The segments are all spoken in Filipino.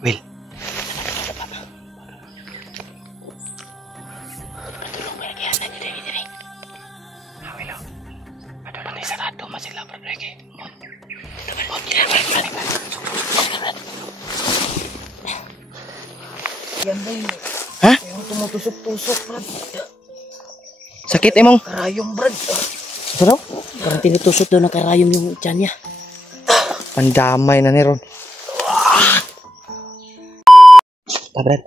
Will. Patulong mo lagi na dire. Will. Padulong ni sarado man sila bro kay. Ganda yun. Ha? Yung tumutusok-tusok, Brad. Sakit imong. Karayom, Brad. Saro? Parang tinutusok daw ng karayom yung tiyan niya. Pandamay na ni Ron. Tabret.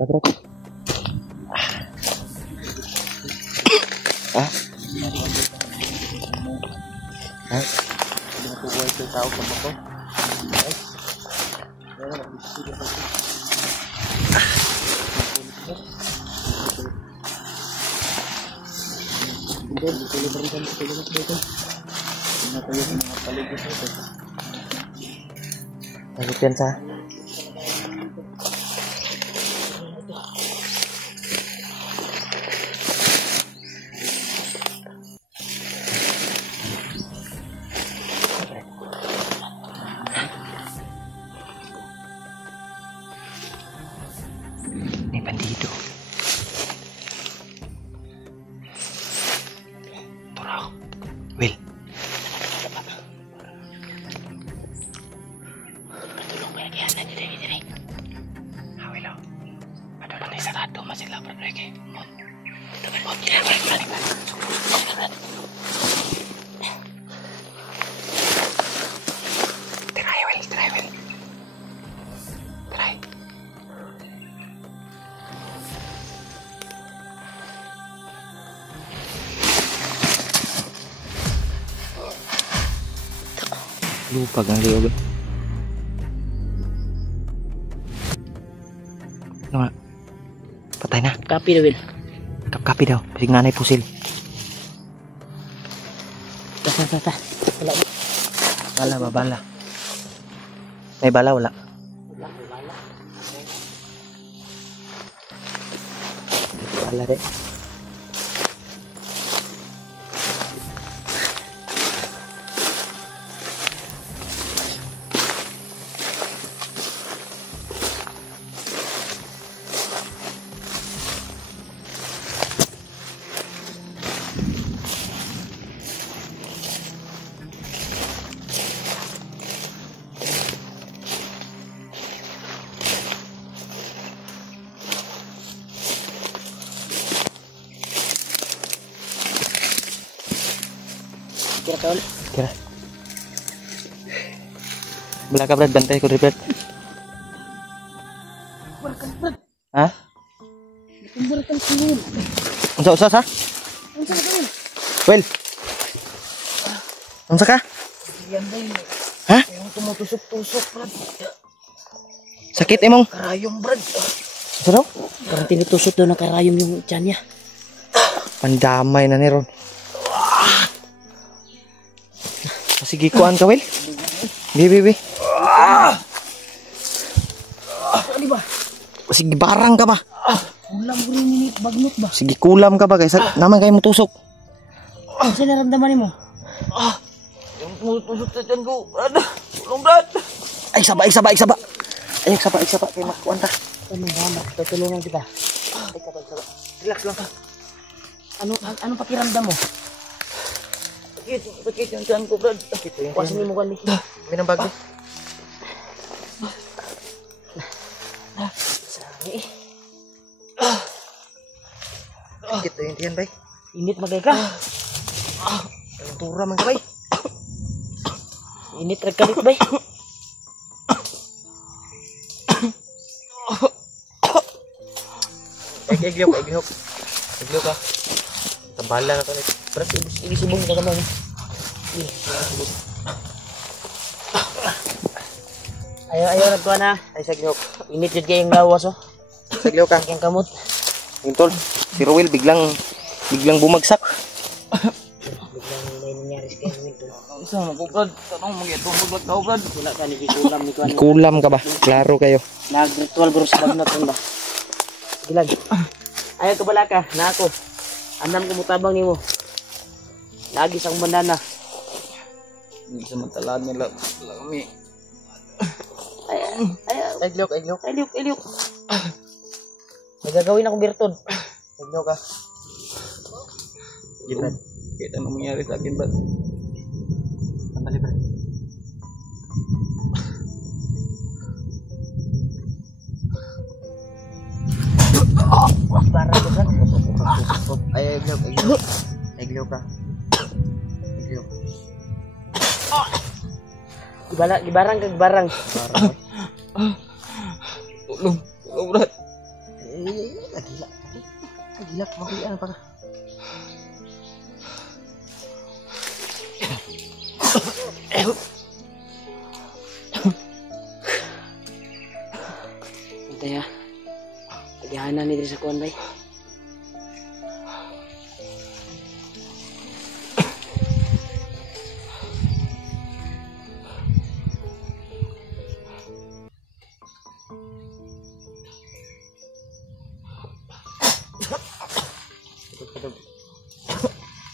Ah. Ha? Binutubuhay sa tao sa bato. Lagi pensa. May bandido. Turok. Will. Patulong mo lagi na dire. Will. Padulong ni sarado man sila bro kay. Try, Will. Try. Lupag ang liog. Ano nga? Patay na. Kapi na, Will. Kapi daw. Pasig nanay pusil. Ta. Wala na. Bala. May bala wala. Bala rin. Kira ka, Will. Kira. Bala ka Brad, bantay ko Brad. Barakan, Brad. Ha? Barakan si Will. Unsa sa? Unsa ka, Will? Will. Unsa ka? Ganda yun. Ha? Yung tumutusok-tusok, Brad. Sakit imong. Karayom, Brad. Saro? Parang tinutusok daw ng karayom yung tiyan niya. Pandamay na ni Ron. Sige kuan ka, Will. Bi. Ano ba? Sige barang ka ba? Ulam ko rin minit, bagnot ba? Sige kulam ka ba kaysa naman kayo mo tusok. Ano siya naramdaman mo? Yung tusok sa tiyan ko, Brad. Tulong, Brad. Ay, saba. Ay, saba. Kaya makuan ta. Ano ba? Tutulungan kita. Ay, saba. Relax lang ka. Anong pakiramdam mo? Sakit yung tiyan ko, Brad. Kuwasin mo kani. Minambag. Sari. Sakit yung tiyan, bay. Init magay ka. Tura man ka, bay. Init ragkalit bay. Iglihok ka. Tambala na to. Brad, ibisibong ka naman. Ayaw nagkuha na. Ay, saglihok. Init yun kayong lawas oh. Saglihok ka. Kayong kamot. Yung tol, si Rowell biglang bumagsak. Biglang may nangyari sa kayo nito. Saan ako, Brad? Tanong mo ito, maglag ka, Brad. Wala ka ni Bikulam ni Kuan. Kulam ka ba? Klaro kayo. Nag-ritual bro sa bagnot ron ba? Sige lang. Ayaw ka bala ka, na ako. Anam ko mutabang nimo. Lagi sa akong bandana. Hindi sa matalaan nila. Kami. Iglok. Iglok. May gagawin akong birtod. Iglok ka. Sige, Brad. Kahit anong mangyari sa akin, Brad. Sandali, Brad. Para ko Brad. Ay, iglok ka. Iglok. Gibarang. Tulong, Brad. Gila, makiyan para. Antay ha. Pagyahanan ni diri sa kuwan bay.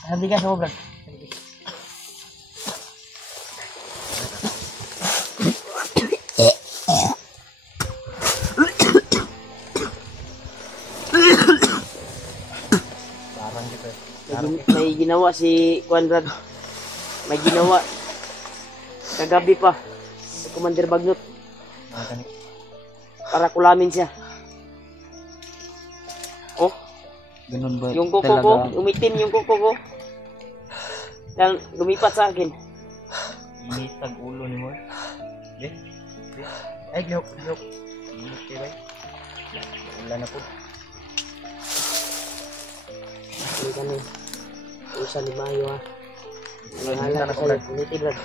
Handi ka sa Brad. May ginawa si Juan Brad. May ginawa. Kagabi pa. Si Commander Bagnot. Para kulamin siya. Oh, Ganun ba? yung kuko ko, umitim yung kuko ko. Yan, lumipat sa akin. Initag ulo ni mo. Ay, iglok. Okay, bay. Wala na po. Hindi kami. Usa ni Mayo ha. Hinta na ko, Brad. Uniti Brad.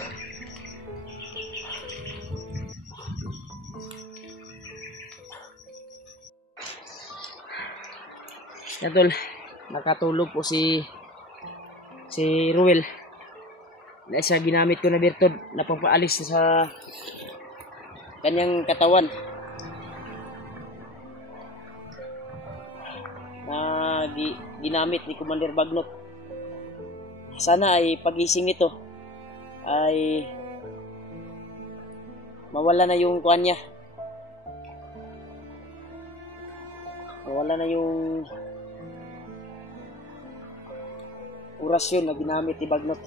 Yan tol, nakatulog po si Ruel. Na isa ginamit ko na birtod na pagpaalis sa kanyang katawan. Na ginamit ni Commander Bagnot. Sana ay pagising nito ay mawala na yung kuan niya. Mawala na yung orasyon na ginamit ni Bagnot.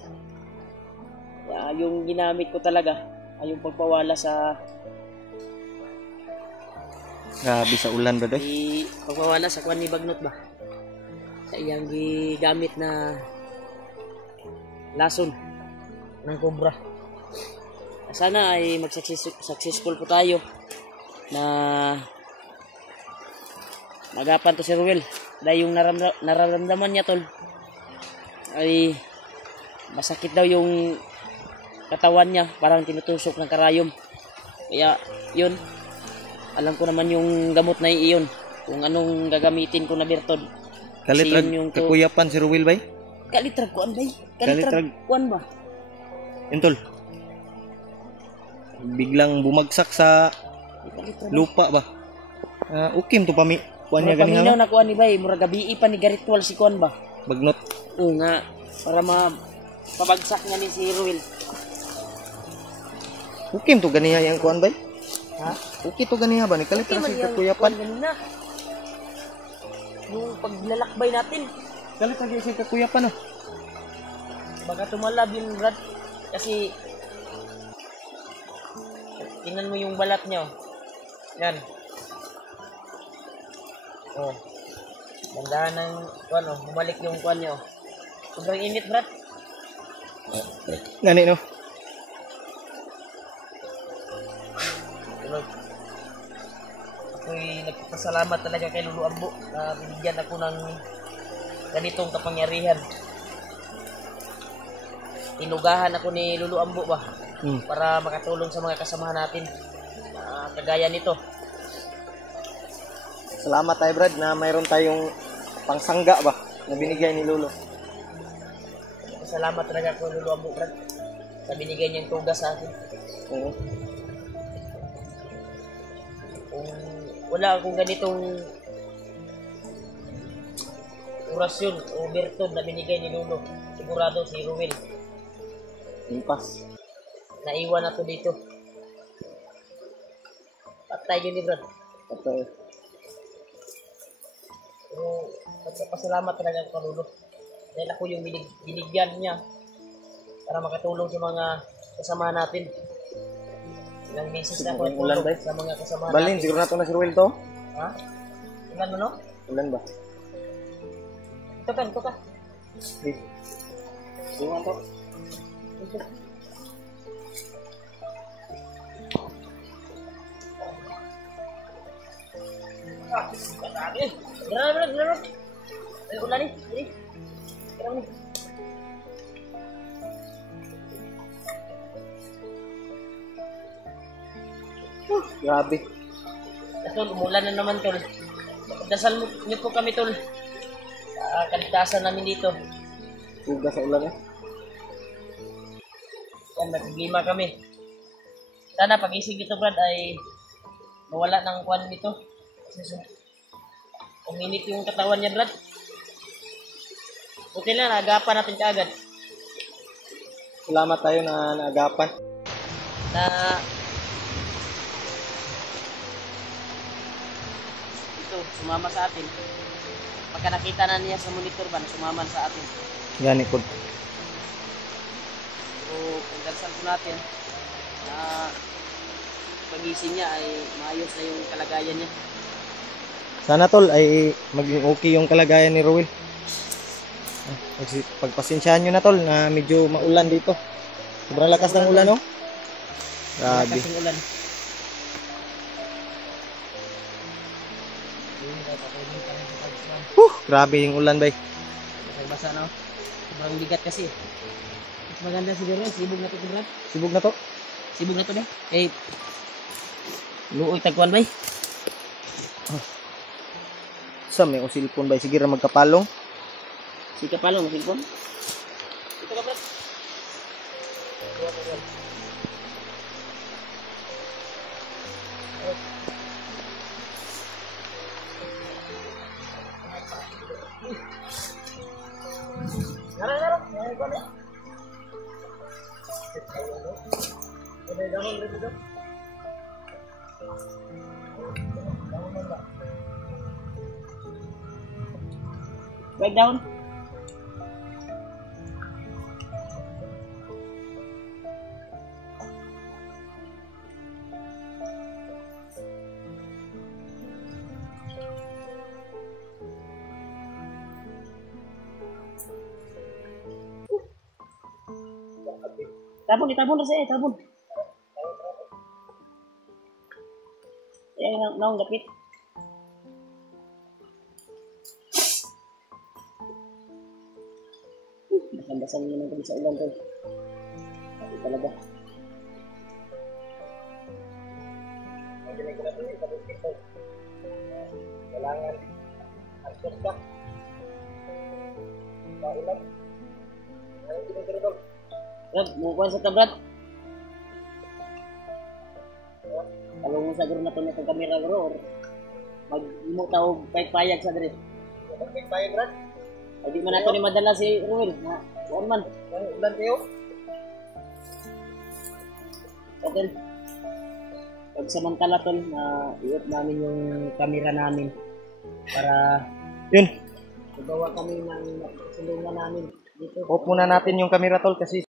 Yung ginamit ko talaga ay yung pagpawala sa Grabe sa ulan, Brad. pagpawala sa kuan ni Bagnot ba? Sa iyang gigamit na lason ng kobra. Sana ay successful po tayo na magapan to si Ruel. Dahil yung nararamdaman niya tol ay masakit daw yung katawan niya, parang tinutusok ng karayom. Kaya yun, alam ko naman yung gamot na iyon kung anong gagamitin ko na birtod. Kalitrag kakuyapan si Ruel, bay? Kalitrag kuan bay? Kalitrag kuan ba? Yun, tol. Biglang bumagsak sa lupa ba? Ukim to pami. Kuan niya ganing paminaw na kuan ni bay, mura gabi pa ni garitual si kuan ba? Bagnot. Oo nga, para pabagsak niya ni si Ruel. Ukim to ganiya yang kuan, bay? Ha? Okay to ganiya ba? Nikalit na si kakuyapan. Ganina. Yung paglalakbay natin. Kalit na si kakuyapan, oh. Baka tumalab yung Brad. Kasi tingnan mo yung balat niya. Oh. Yan. Oh. Bandahan ng kuan, oh. Bumalik yung kuan niya. Oh. Sobrang init, Brad. Gani, no? Ako'y nagpapasalamat talaga kay Lulu Ambo na binigyan ako ng ganitong kapangyarihan. Tinugahan ako ni Lulu Ambo ba para makatulong sa mga kasamahan natin kagaya nito. Salamat tayo, Brad, na mayroon tayong pangsangga ba na binigay ni Lolo. Salamat talaga kay Lulu Ambo, Brad, sa binigay niyang tugas sa akin. Oo. Kung wala akong ganitong orasyon o birtod na binigay ni Lolo, sigurado si Ruel Impas. naiwan na to dito. tayo ni Brad. Okay. So, nagpapasalamat talaga ako kanulo. Dahil ako yung binigyan niya para makatulong sa mga kasama natin. Ilang beses na ako Ulan ba? sa mga kasama Balin, natin. siguro na ito na si Ruel to. Ha? Ulan mo, no? Ulan ba? Ito ka. Please. Iwan to. Ito. Dara. Ay, ulan ni. Dali. Tara ni. Grabe. Tol, umulan na naman, tol. Dasal niyo po kami, tol. Kaligtasan namin dito. Tuga sa ulan eh. Yan, nagproblema kami. Sana pag-isig dito, Brad, ay mawala ng kwan nito. Uminit yung katawan niya, Brad. Buti lang, agapan natin kaagad. Salamat tayo na naagapan. Na ito, sumama sa atin. Pagka nakita na niya sa monitor ba, sumama sa atin. Gani po. So, pagdasal po natin na pagising niya ay maayos na yung kalagayan niya. Sana tol ay maging okay yung kalagayan ni Ruel. Pagpasensyahan nyo na tol na medyo maulan dito. Sobrang lakas ng ulan, no? Grabe. Lakas ng ulan. Grabe yung ulan, bay. Basa na. Sobrang bigat kasi. Mas maganda siguro yun. Sibog na to, Brad. Sibog na to. Sibog na to, ba? Eh, luoy tagkuhan, bay. Sa may usilpon, bay. Sige ra magkapalong. Si Kapalo, masilpon. Ito ka, Brad. Break down. Tabon na siya, tabon. Ayan, naong lapit. Basang-basang nyo naman kami sa ulan, tol. Hindi talaga. Kailangan answer ka. Paulan. Brad, mukuhan sa Brad. Kalau mo siguro na ito na itong kamera, bro, or mag-imuta o payag sa dres. Payag, Brad? Ay, di man nato ni madala si Ruel. Saan man? Ulan kayo? Okay. Pagsamantala, tol, na iot namin yung kamera namin para Yun. magawa kami ng sulungan namin dito. Off muna natin yung camera tol kasi